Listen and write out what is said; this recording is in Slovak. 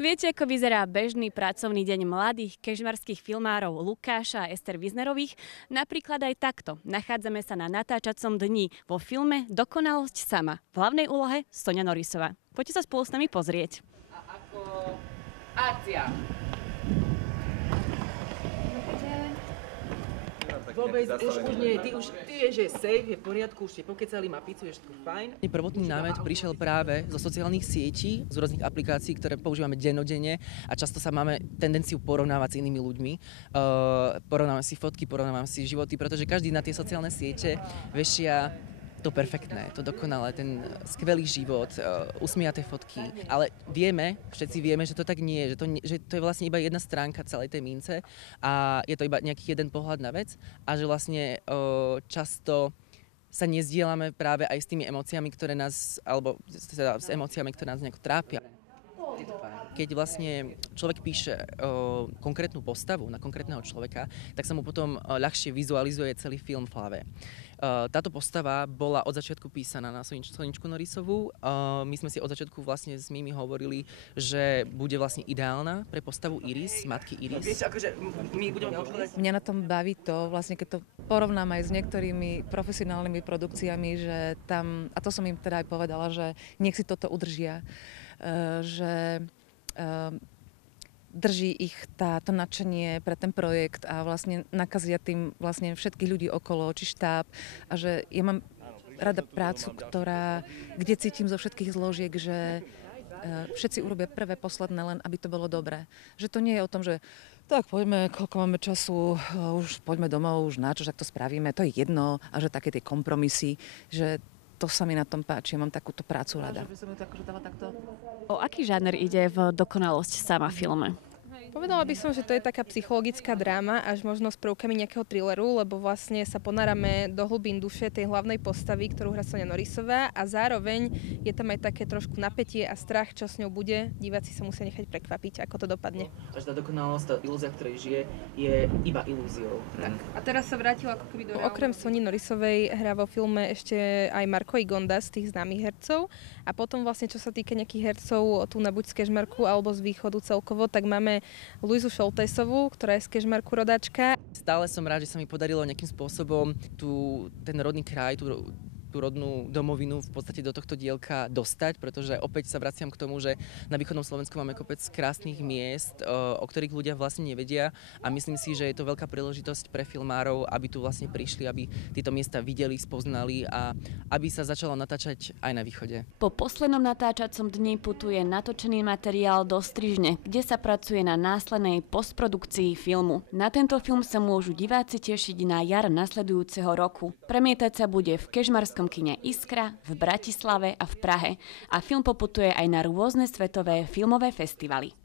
Viete, ako vyzerá bežný pracovný deň mladých kežmarských filmárov Lukáša a Ester Viznerových? Napríklad aj takto. Nachádzame sa na natáčacom dni vo filme Dokonalosť sama. V hlavnej úlohe Soňa Norisová. Poďte sa spolu s nami pozrieť. A ako akcia. Vôbec, už nie, ty vieš, že je safe, je v poriadku, už ste pokecali, má pizzu, je všetko fajn. Prvotný námet prišiel práve zo sociálnych sietí, z rôznych aplikácií, ktoré používame dennodenne a často sa máme tendenciu porovnávať s inými ľuďmi. Porovnávame si fotky, porovnávame si životy, pretože každý na tie sociálne siete vešia to perfektné, to dokonalé, ten skvelý život, usmiaté fotky. Ale všetci vieme, že to tak nie je, že to je vlastne iba jedna stránka celej tej mince a je to iba nejaký jeden pohľad na vec a že vlastne často sa nezdielame práve aj s tými emóciami, ktoré nás, alebo teda s emóciami, ktoré nás nejako trápia. Keď vlastne človek píše konkrétnu postavu na konkrétneho človeka, tak sa mu potom ľahšie vizualizuje celý film v hlave. Táto postava bola od začiatku písaná na Soničku Norisovú. My sme si od začiatku vlastne s Mimi hovorili, že bude vlastne ideálna pre postavu Iris, matky Iris. Vieš, akože my budeme odpovedať. Mňa na tom baví to, vlastne keď to porovnám aj s niektorými profesionálnymi produkciami, že tam, a to som im teda aj povedala, že nech si toto udržia, že drží ich to nadšenie pre ten projekt a vlastne nakazia tým vlastne všetkých ľudí okolo, či štáb. A že ja mám rada prácu, kde cítim zo všetkých zložiek, že všetci urobia prvé, posledné, len aby to bolo dobré. Že to nie je o tom, že tak poďme, koľko máme času, už poďme domov, už na čo, tak to spravíme, to je jedno. A že také tie kompromisy, že to sa mi na tom páči, ja mám takúto prácu rada. O aký žáner ide v Dokonalosť sama filme? Povedala by som, že to je taká psychologická dráma, až možno s prvkami nejakého thrilleru, lebo vlastne sa ponárame do hlbín duše tej hlavnej postavy, ktorú hrá Soňa Norisová a zároveň je tam aj také trošku napätie a strach, čo s ňou bude. Diváci sa musia nechať prekvapiť, ako to dopadne. Až tá dokonalosť, tá ilúzia, ktorej žije, je iba ilúziou. Tak. A teraz sa vrátila ako keby do reálneho. Okrem Soni Norisovej hrá vo filme ešte aj Marko Igonda z tých známych hercov a potom vlastne, čo sa týka nejakých hercov tu na buď z Kežmarku alebo z východu celkovo, tak máme Luizu Šoltésovú, ktorá je z Kežmarku rodáčka. Stále som rád, že sa mi podarilo nejakým spôsobom ten rodný kraj, tú rodnú domovinu v podstate do tohto dielka dostať, pretože opäť sa vraciam k tomu, že na východnom Slovensku máme kopec krásnych miest, o ktorých ľudia vlastne nevedia a myslím si, že je to veľká príležitosť pre filmárov, aby tu vlastne prišli, aby tieto miesta videli, spoznali a aby sa začalo natáčať aj na východe. Po poslednom natáčacom dni putuje natočený materiál do Strižne, kde sa pracuje na následnej postprodukcii filmu. Na tento film sa môžu diváci tešiť na jar nasledujúceho roku. Premietať sa bude v kežmarskom kine Iskra, v Bratislave a v Prahe a film poputuje aj na rôzne svetové filmové festivaly.